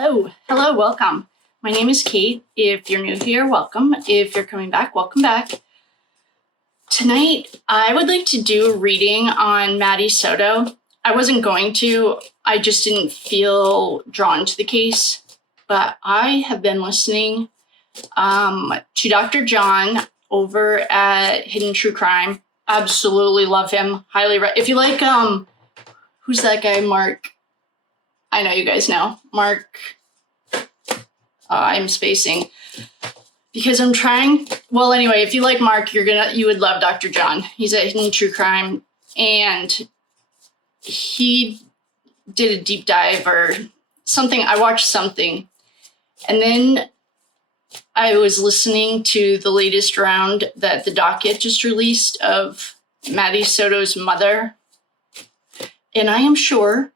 Hello, welcome. My name is Kate. If you're new here, welcome. If you're coming back, welcome back. Tonight, I would like to do a reading on Maddie Soto. I wasn't going to, I just didn't feel drawn to the case, but I have been listening to Dr. John over at Hidden True Crime. Absolutely love him. If you like, who's that guy, Mark? I know you guys know. Mark, I'm spacing because I'm trying. Well, anyway, if you like Mark, you would love Dr. John. He's at Hidden True Crime, and he did a deep dive or something. I watched something, and then I was listening to the latest round that the docket just released of Maddie Soto's mother, and I am sure,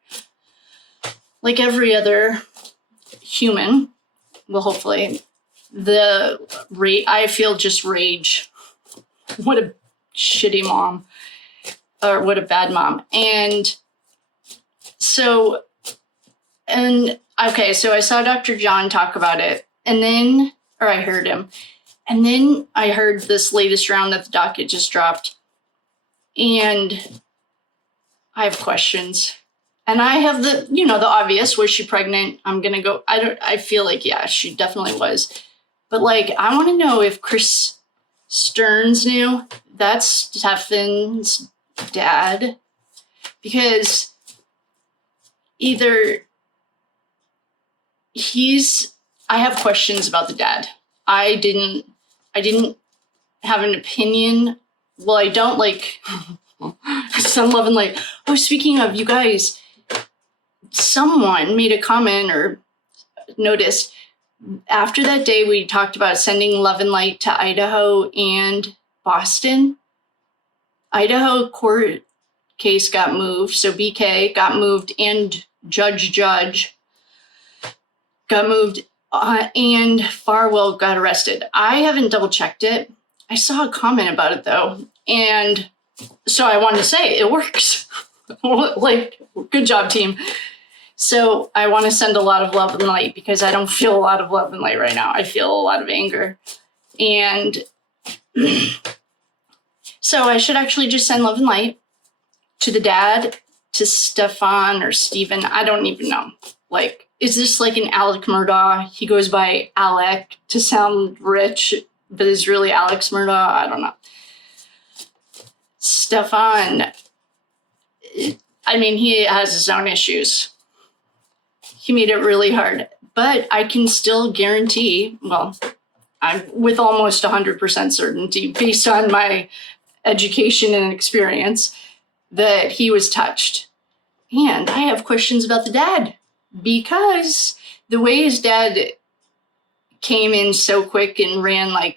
like every other human, well, hopefully, I feel just rage. What a shitty mom, or what a bad mom. So I saw Dr. John talk about it, or I heard him, and then I heard this latest round that the docket just dropped, and I have questions. And I have the obvious, was she pregnant? I feel like, yeah, she definitely was. But I want to know if Chris Stearns knew. That's Stefan's dad. Because either I have questions about the dad. I didn't have an opinion. Well, I don't Sun, Love, and Light. Oh, speaking of, you guys, someone made a comment or noticed after that day we talked about sending Love and Light to Idaho and Boston. Idaho court case got moved, so BK got moved and Judge got moved, and Farwell got arrested. I haven't double checked it. I saw a comment about it though, and so I wanted to say it works. Good job, team. So I want to send a lot of love and light because I don't feel a lot of love and light right now. I feel a lot of anger. And so I should actually just send love and light to the dad, to Stefan or Steven. I don't even know. Is this like an Alec Murdaugh? He goes by Alec to sound rich, but is really Alex Murdaugh? I don't know. Stefan, he has his own issues. He made it really hard, but I can still guarantee, I'm with almost 100% certainty based on my education and experience, that he was touched. And I have questions about the dad because the way his dad came in so quick and ran it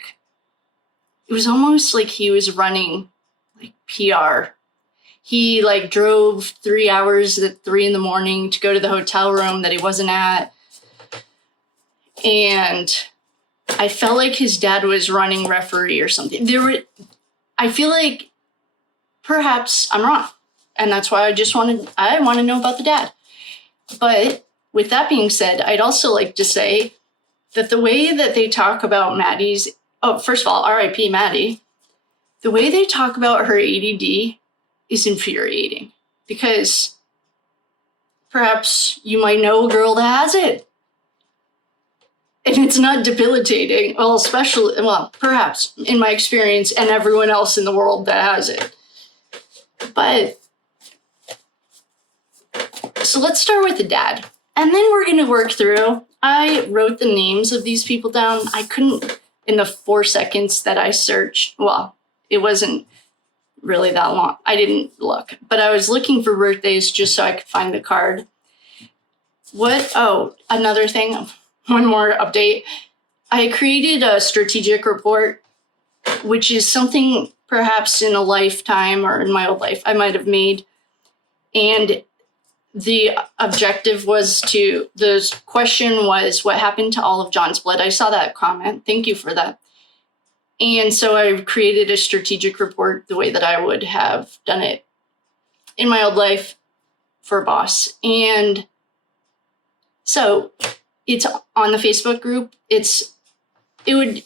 was almost like he was running PR. He drove 3 hours at 3 a.m. to go to the hotel room that he wasn't at. And I felt like his dad was running referee or something. I feel like perhaps I'm wrong. And that's why I want to know about the dad. But with that being said, I'd also like to say that the way that they talk about first of all, RIP Maddie, the way they talk about her ADD is infuriating because perhaps you might know a girl that has it and it's not debilitating. Perhaps in my experience and everyone else in the world that has it. But so let's start with the dad, and then we're going to work through. I wrote the names of these people down. I couldn't, in the 4 seconds that I searched, it wasn't really that long. I didn't look, but I was looking for birthdays just so I could find the card. Another thing, one more update. I created a strategic report, which is something perhaps in a lifetime or in my old life I might have made. And the objective the question was, what happened to all of John's blood? I saw that comment. Thank you for that. And so I created a strategic report the way that I would have done it in my old life for a boss. And so it's on the Facebook group. It's I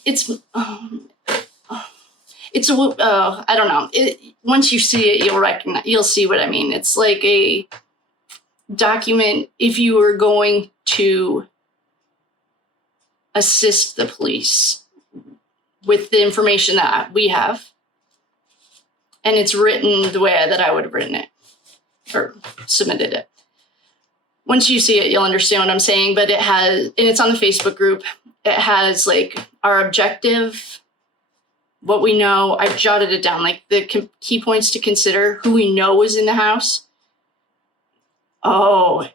don't know. Once you see it, you'll see what I mean. It's like a document if you were going to assist the police with the information that we have. And it's written the way that I would have written it or submitted it. Once you see it, you'll understand what I'm saying, but and it's on the Facebook group. It has like our objective, what we know. I jotted it down, like the key points to consider, who we know is in the house. Oh,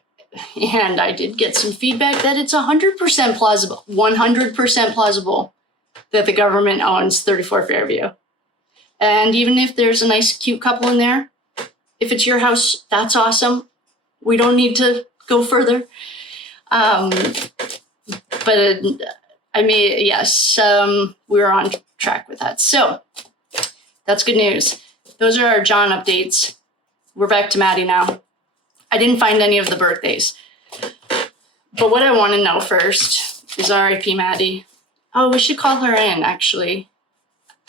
and I did get some feedback that it's 100% plausible, 100% plausible that the government owns 34 Fairview. And even if there's a nice, cute couple in there, if it's your house, that's awesome. We don't need to go further. But I mean, yes, we're on track with that. So that's good news. Those are our John updates. We're back to Maddie now. I didn't find any of the birthdays. But what I want to know first is R.I.P. Maddie. Oh, we should call her in, actually.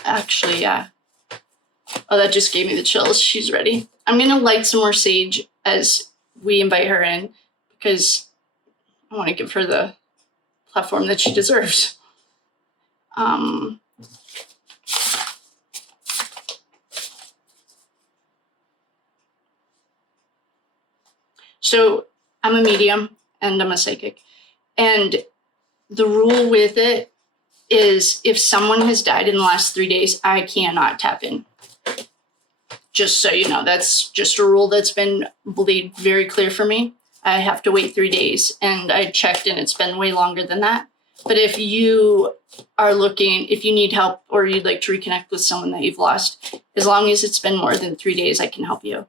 Actually, yeah. Oh, that just gave me the chills. She's ready. I'm going to light some more sage as we invite her in because I want to give her the platform that she deserves. So I'm a medium and I'm a psychic. And the rule with it is if someone has died in the last 3 days, I cannot tap in. Just so you know, that's just a rule that's been made very clear for me. I have to wait 3 days, and I checked and it's been way longer than that. But if you are if you need help or you'd like to reconnect with someone that you've lost, as long as it's been more than 3 days, I can help you.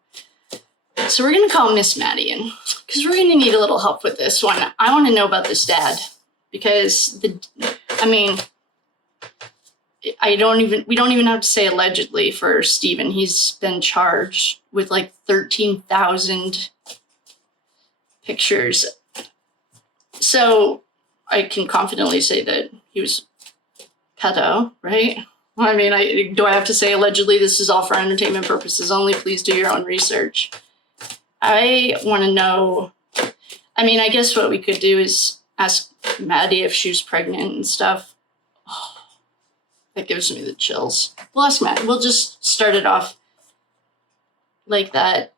So we're going to call Miss Maddie in because we're going to need a little help with this one. I want to know about this dad because we don't even have to say allegedly for Stephen. He's been charged with like 13,000 pictures. So I can confidently say that he was pedo, right? I mean, do I have to say allegedly? This is all for entertainment purposes only. Please do your own research. I want to know, I guess what we could do is ask Maddie if she was pregnant and stuff. Oh, that gives me the chills. We'll ask Maddie. We'll just start it off like that.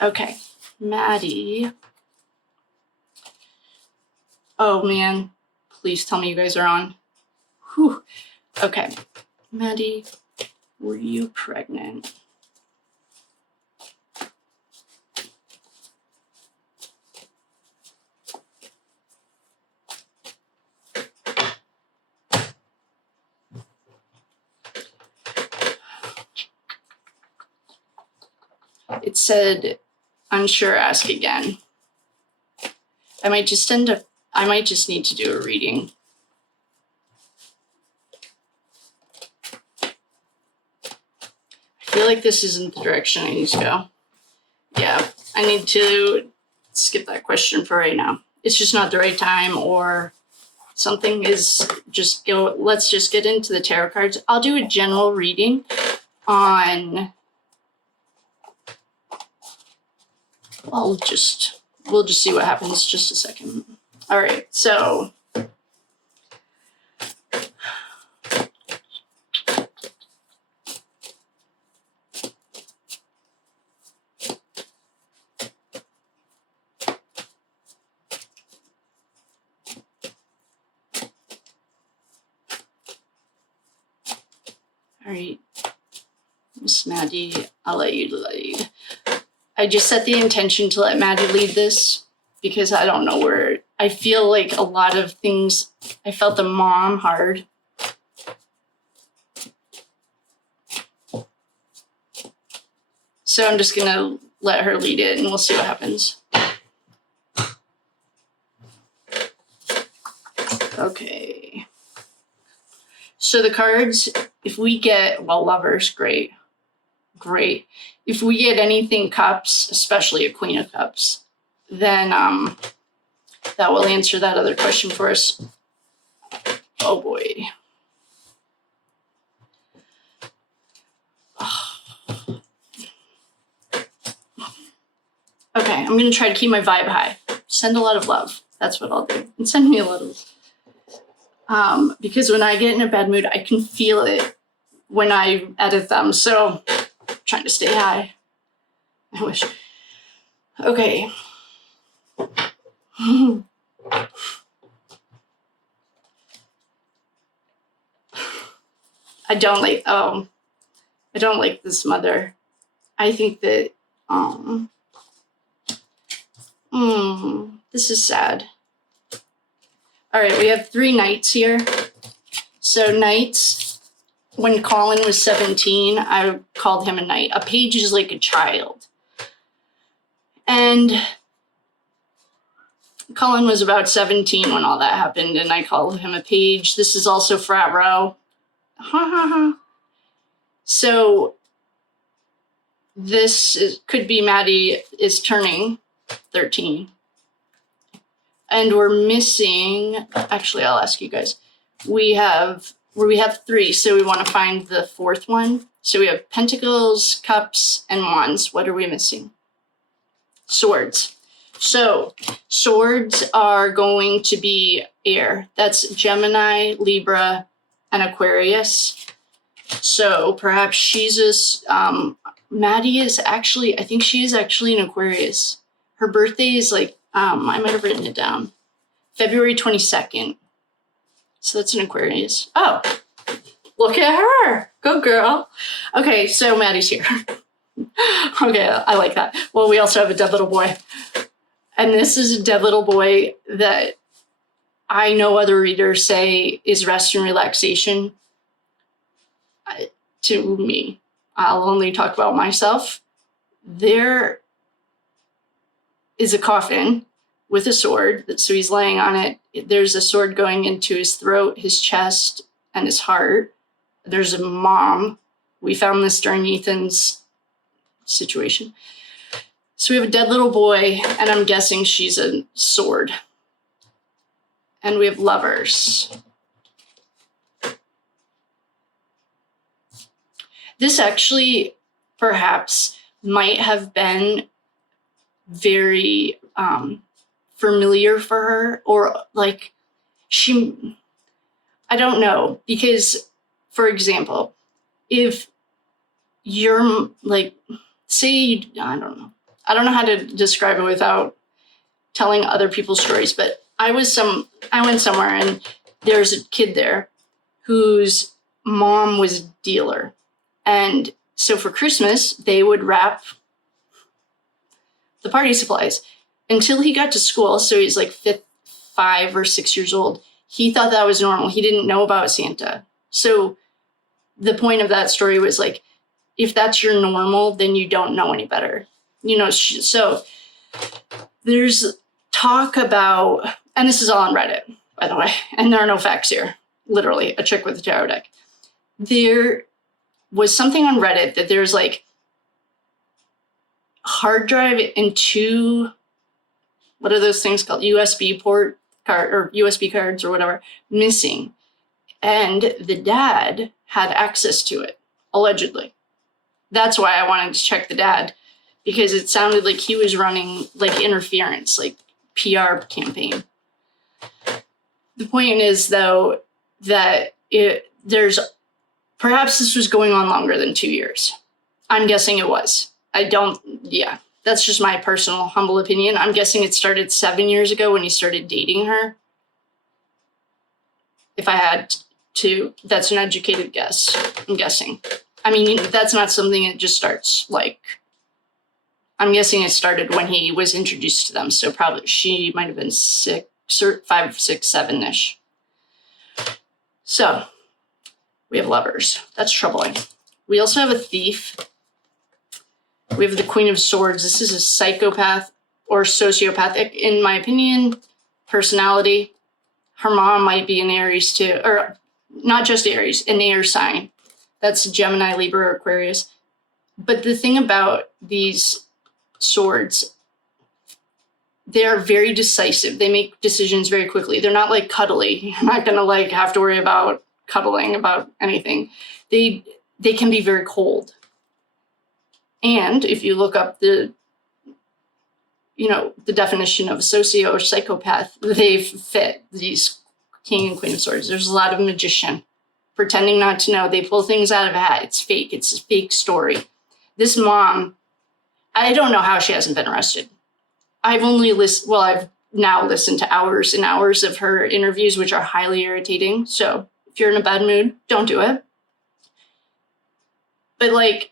Okay, Maddie. Oh, man. Please tell me you guys are on. Whew. Okay, Maddie. Were you pregnant? It said, unsure, ask again. I might just need to do a reading. I feel like this isn't the direction I need to go. Yeah, I need to skip that question for right now. It's just not the right time or something is let's just get into the tarot cards. I'll do a general reading on, we'll just see what happens. Just a second. All right, so all right, Miss Maddie, I'll let you lead. I just set the intention to let Maddie lead this because I don't know where, I feel like a lot of things, I felt the mom hard. So I'm just going to let her lead it and we'll see what happens. Okay. So the cards, if we get, well, lovers, great. great. If we get anything cups, especially a queen of cups, then that will answer that other question for us. Oh boy. Okay, I'm going to try to keep my vibe high. Send a lot of love. That's what I'll do. And send me a lot of because when I get in a bad mood, I can feel it when I edit them. So I'm trying to stay high. I wish. Okay. I don't like this mother. I think that this is sad. All right, we have 3 knights here. So knights, when Colin was 17, I called him a knight. A page is like a child. And Colin was about 17 when all that happened, and I called him a page. This is also frat row. So could be Maddie is turning 13. And we're missing, actually, I'll ask you guys. We have 3, so we want to find the 4th one. So we have pentacles, cups, and wands. What are we missing? Swords. So swords are going to be air. That's Gemini, Libra, and Aquarius. So perhaps Maddie is actually, I think she is actually an Aquarius. Her birthday is like, I might have written it down. February 22nd. So that's an Aquarius. Oh, look at her. Go girl. Okay, so Maddie's here. Okay, I like that. Well, we also have a dead little boy. And this is a dead little boy that I know other readers say is rest and relaxation. To me, I'll only talk about myself. There is a coffin with a sword. So he's laying on it. There's a sword going into his throat, his chest, and his heart. There's a mom. We found this during Ethan's situation. So we have a dead little boy, and I'm guessing she's a sword. And we have lovers. This actually perhaps might have been very familiar for her, or like I don't know, because for example, if you're like, say, I don't know how to describe it without telling other people's stories, but I went somewhere and there's a kid there whose mom was a dealer. And so for Christmas, they would wrap the party supplies until he got to school. So he's like 5 or 6 years old. He thought that was normal. He didn't know about Santa. So the point of that story was like, if that's your normal, then you don't know any better. You know, so there's talk about, and this is all on Reddit, by the way, and there are no facts here. Literally, a chick with a tarot deck. There was something on Reddit that there's like hard drive and 2, what are those things called? USB port card or USB cards or whatever, missing. And the dad had access to it, allegedly. That's why I wanted to check the dad, because it sounded like he was running like interference, like PR campaign. The point is, though, that perhaps this was going on longer than 2 years. I'm guessing it was. That's just my personal humble opinion. I'm guessing it started 7 years ago when he started dating her. If I had to, that's an educated guess, I'm guessing. I mean, that's not something that just starts like, I'm guessing it started when he was introduced to them. So probably she might have been 6 or 5, 6, 7-ish. So we have lovers. That's troubling. We also have a thief. We have the Queen of Swords. This is a psychopath or sociopathic, in my opinion, personality. Her mom might be an Aries too, or not just Aries, an air sign. That's Gemini, Libra, or Aquarius. But the thing about these swords, they're very decisive. They make decisions very quickly. They're not like cuddly. You're not going to like have to worry about cuddling about anything. They can be very cold. And if you look up the definition of a socio or psychopath, they fit these king and queen of swords. There's a lot of magician, pretending not to know. They pull things out of a hat. It's fake. It's a fake story. This mom, I don't know how she hasn't been arrested. I've now listened to hours and hours of her interviews, which are highly irritating. So if you're in a bad mood, don't do it. But like,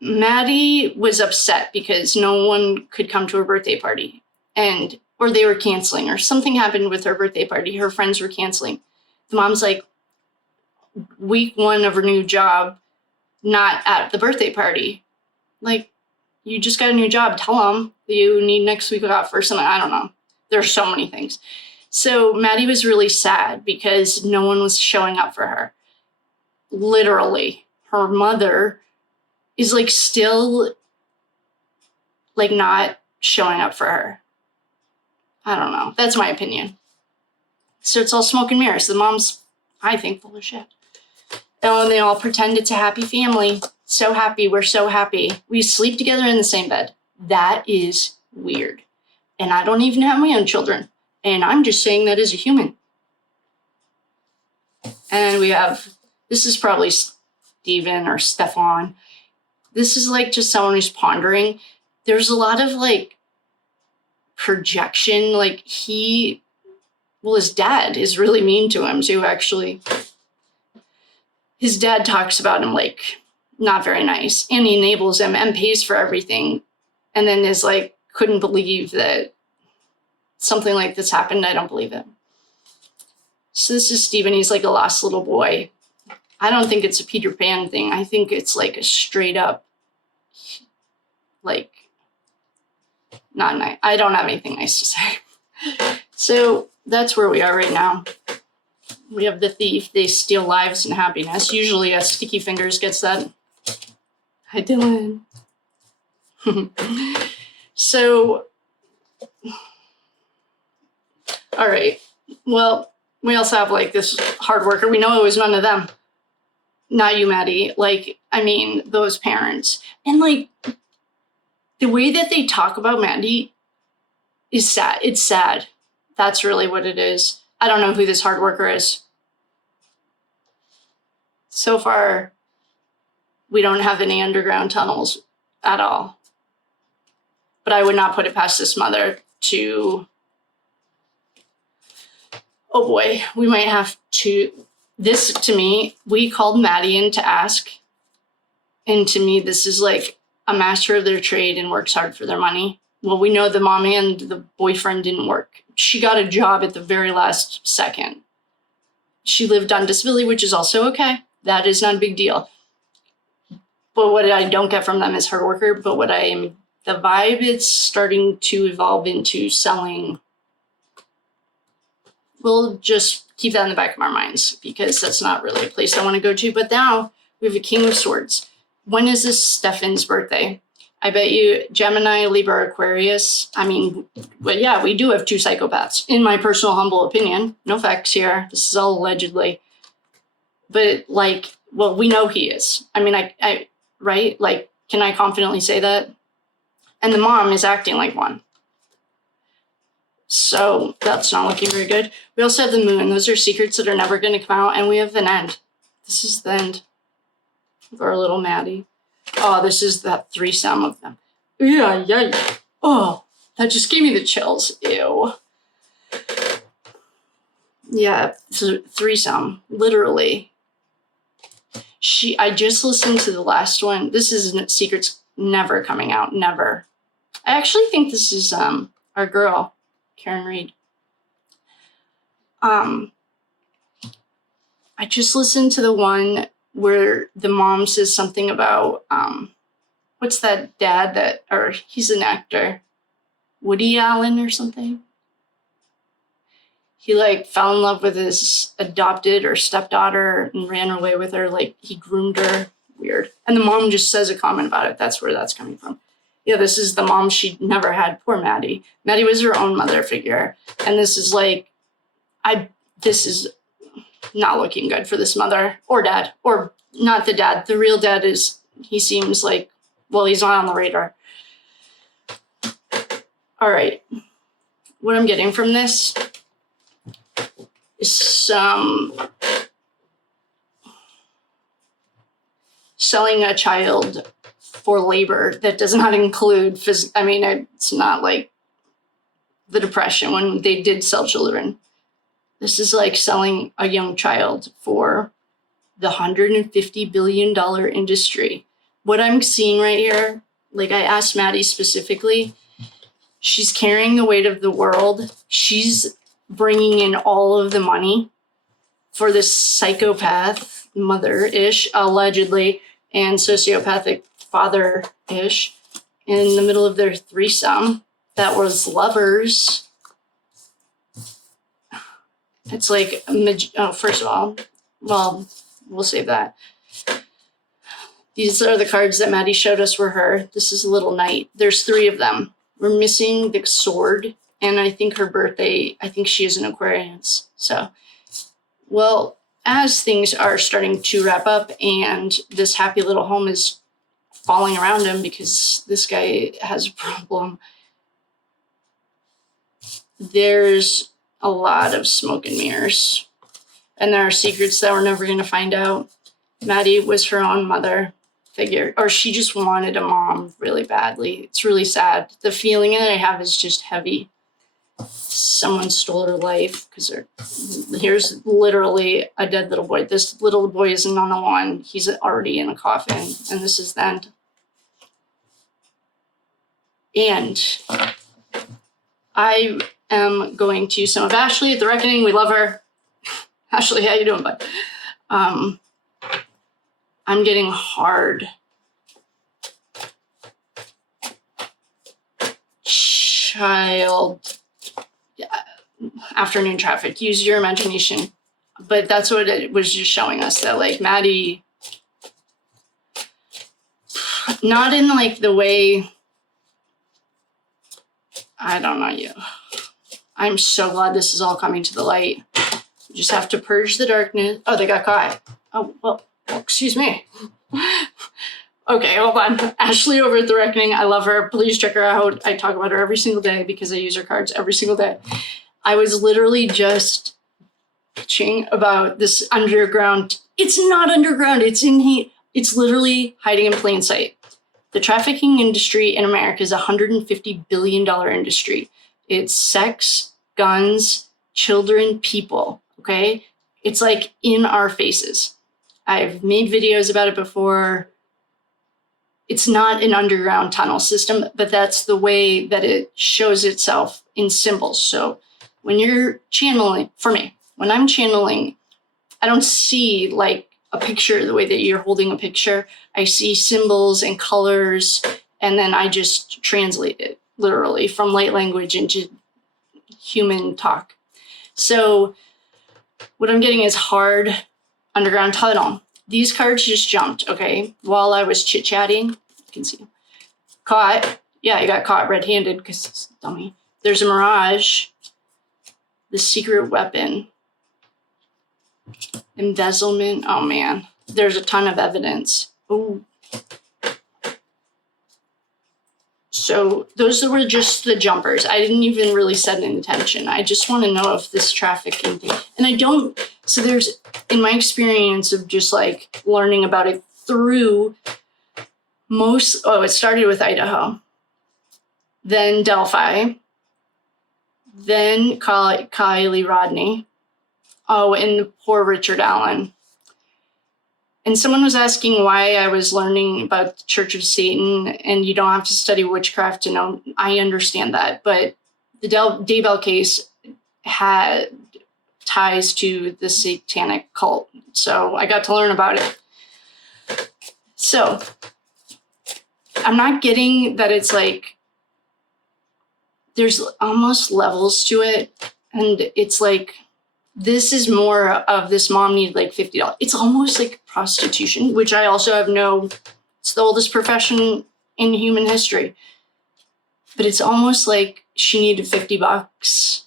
Maddie was upset because no one could come to her birthday party, or they were canceling, or something happened with her birthday party. Her friends were canceling. The mom's like, week 1 of her new job, not at the birthday party. Like, you just got a new job. Tell them you need next week off or something. I don't know. There's so many things. So Maddie was really sad because no one was showing up for her. Literally, her mother is like still like not showing up for her. I don't know. That's my opinion. So it's all smoke and mirrors. The mom's, I think, full of shit. And they all pretend it's a happy family. So happy. We're so happy. We sleep together in the same bed. That is weird. And I don't even have my own children. And I'm just saying that as a human. And this is probably Steven or Stefan. This is like just someone who's pondering. There's a lot of like projection. Like his dad is really mean to him too, actually. His dad talks about him like not very nice, and he enables him and pays for everything. And then is like, couldn't believe that something like this happened. I don't believe it. So this is Steven. He's like a lost little boy. I don't think it's a Peter Pan thing. I think it's like a straight up, like, not nice. I don't have anything nice to say. So that's where we are right now. We have the thief. They steal lives and happiness. Usually a Sticky Fingers gets that. Hi, Dylan. So, all right. Well, we also have like this hard worker. We know it was none of them. Not you, Maddie. Like, I mean, those parents. And like, the way that they talk about Maddie is sad. It's sad. That's really what it is. I don't know who this hard worker is. So far, we don't have any underground tunnels at all. But I would not put it past this mother to, oh boy, we might have to, this to me, we called Maddie in to ask. And to me, this is like a master of their trade and works hard for their money. Well, we know the mom and the boyfriend didn't work. She got a job at the very last second. She lived on disability, which is also okay. That is not a big deal. But what I don't get from them is hard worker. But the vibe it's starting to evolve into selling. We'll just keep that in the back of our minds because that's not really a place I want to go to. But now we have a King of Swords. When is this Stefan's birthday? I bet you Gemini, Libra, Aquarius. I mean, well, yeah, we do have 2 psychopaths, in my personal humble opinion. No facts here. This is all allegedly. But like, well, we know he is. I mean, I right? Like, can I confidently say that? And the mom is acting like one. So that's not looking very good. We also have the moon. Those are secrets that are never going to come out. And we have an end. This is the end of our little Maddie. Oh, this is that threesome of them. Yeah. Oh, that just gave me the chills. Ew. Yeah, it's a threesome, literally. I just listened to the last one. This is secrets never coming out, never. I actually think this is our girl, Karen Reed. I just listened to the one where the mom says something about, what's that dad or he's an actor, Woody Allen or something. He like fell in love with his adopted or stepdaughter and ran away with her. Like he groomed her. weird. And the mom just says a comment about it. That's where that's coming from. Yeah, this is the mom she never had. Poor Maddie. Maddie was her own mother figure. And this is like, this is not looking good for this mother or dad, or not the dad. The real dad he seems like, well, he's not on the radar. All right. What I'm getting from this is some selling a child for labor that does not include it's not like the Depression when they did sell children. This is like selling a young child for the $150 billion industry. What I'm seeing right here, like I asked Maddie specifically, she's carrying the weight of the world. She's bringing in all of the money for this psychopath mother-ish, allegedly, and sociopathic father-ish in the middle of their threesome that was lovers. It's like, first of all, well, we'll save that. These are the cards that Maddie showed us were her. This is a little knight. There's 3 of them. We're missing the sword, and I think her birthday, I think she is an Aquarius. So, well, as things are starting to wrap up and this happy little home is falling around him because this guy has a problem, there's a lot of smoke and mirrors. And there are secrets that we're never going to find out. Maddie was her own mother figure, or she just wanted a mom really badly. It's really sad. The feeling that I have is just heavy. Someone stole her life because here's literally a dead little boy. This little boy is not alone. He's already in a coffin, and this is the end. And I am going to some of Ashley at the Reckoning. We love her. Ashley, how you doing, bud? I'm getting hard. Child. Yeah. Afternoon traffic. Use your imagination. But that's what it was just showing us, that like Maddie, not in like the way, I don't know you. I'm so glad this is all coming to the light. You just have to purge the darkness. Oh, they got caught. Oh, well, excuse me. Okay, hold on. Ashley over at the Reckoning. I love her. Please check her out. I talk about her every single day because I use her cards every single day. I was literally just pitching about this underground. It's not underground. It's literally hiding in plain sight. The trafficking industry in America is a $150 billion industry. It's sex, guns, children, people, okay? It's like in our faces. I've made videos about it before. It's not an underground tunnel system, but that's the way that it shows itself in symbols. So when you're channeling, for me, when I'm channeling, I don't see like a picture the way that you're holding a picture. I see symbols and colors, and then I just translate it literally from light language into human talk. So what I'm getting is hard underground tunnel. These cards just jumped, okay? While I was chit-chatting, you can see. Caught. Yeah, I got caught red-handed because it's dummy. There's a mirage. The secret weapon. Embezzlement. Oh, man. There's a ton of evidence. Ooh. So those were just the jumpers. I didn't even really set an intention. I just want to know if this trafficking thing, and I don't, so there's, in my experience of just like learning about it through it started with Idaho, then Delphi, then Kylie Rodney, and poor Richard Allen. And someone was asking why I was learning about the Church of Satan, and you don't have to study witchcraft to know. I understand that, but the Daybell case had ties to the satanic cult, so I got to learn about it. So I'm not getting that it's like there's almost levels to it, and it's like This is more of this mom needed like $50. It's almost like prostitution, which I also have it's the oldest profession in human history. But it's almost like she needed $50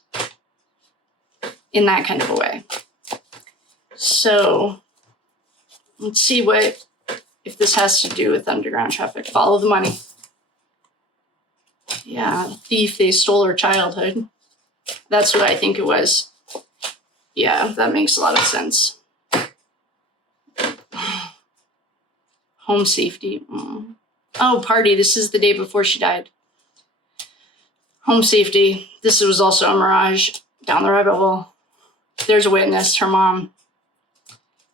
in that kind of a way. So let's see if this has to do with underground traffic. Follow the money. Yeah, thief, they stole her childhood. That's what I think it was. Yeah, that makes a lot of sense. Home safety. Oh, party. This is the day before she died. Home safety. This was also a mirage. Down the rabbit hole. There's a witness, her mom.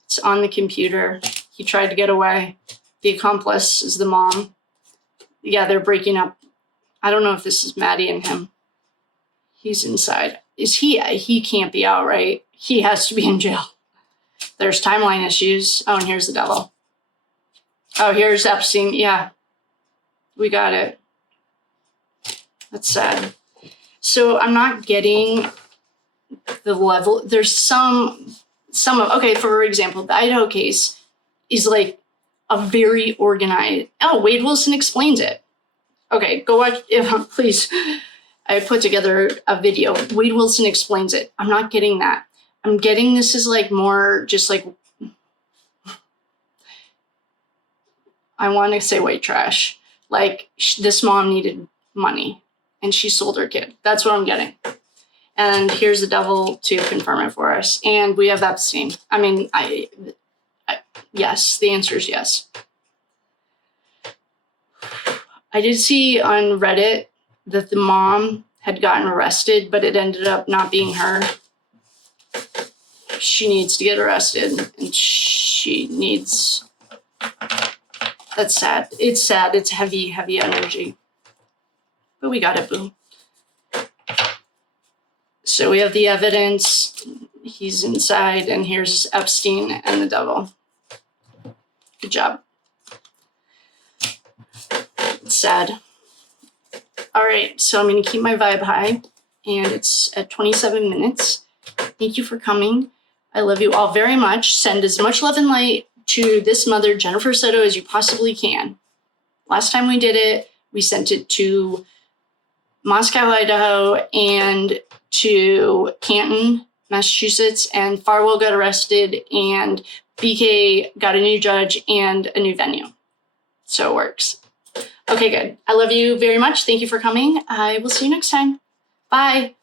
It's on the computer. He tried to get away. The accomplice is the mom. Yeah, they're breaking up. I don't know if this is Maddie and him. He's inside. He can't be out, right? He has to be in jail. There's timeline issues. Oh, and here's the devil. Oh, here's Epstein. Yeah, we got it. That's sad. So I'm not getting the level. There's some of, okay, for example, the Idaho case is like a very organized, oh, Wade Wilson explains it. Okay, go watch, please. I put together a video. Wade Wilson explains it. I'm not getting that. I'm getting this is like more just like, I want to say white trash. Like this mom needed money and she sold her kid. That's what I'm getting. And here's the devil to confirm it for us. And we have Epstein. I mean, yes, the answer is yes. I did see on Reddit that the mom had gotten arrested, but it ended up not being her. She needs to get arrested, and she needs... That's sad. It's sad. It's heavy, heavy energy. But we got it, boo. So we have the evidence. He's inside, and here's Epstein and the devil. Good job. It's sad. All right, so I'm going to keep my vibe high, and it's at 27 minutes. Thank you for coming. I love you all very much. Send as much love and light to this mother, Jennifer Soto, as you possibly can. Last time we did it, we sent it to Moscow, Idaho, and to Canton, Massachusetts, and Farwell got arrested, and BK got a new judge and a new venue. So it works. Okay, good. I love you very much. Thank you for coming. I will see you next time. Bye.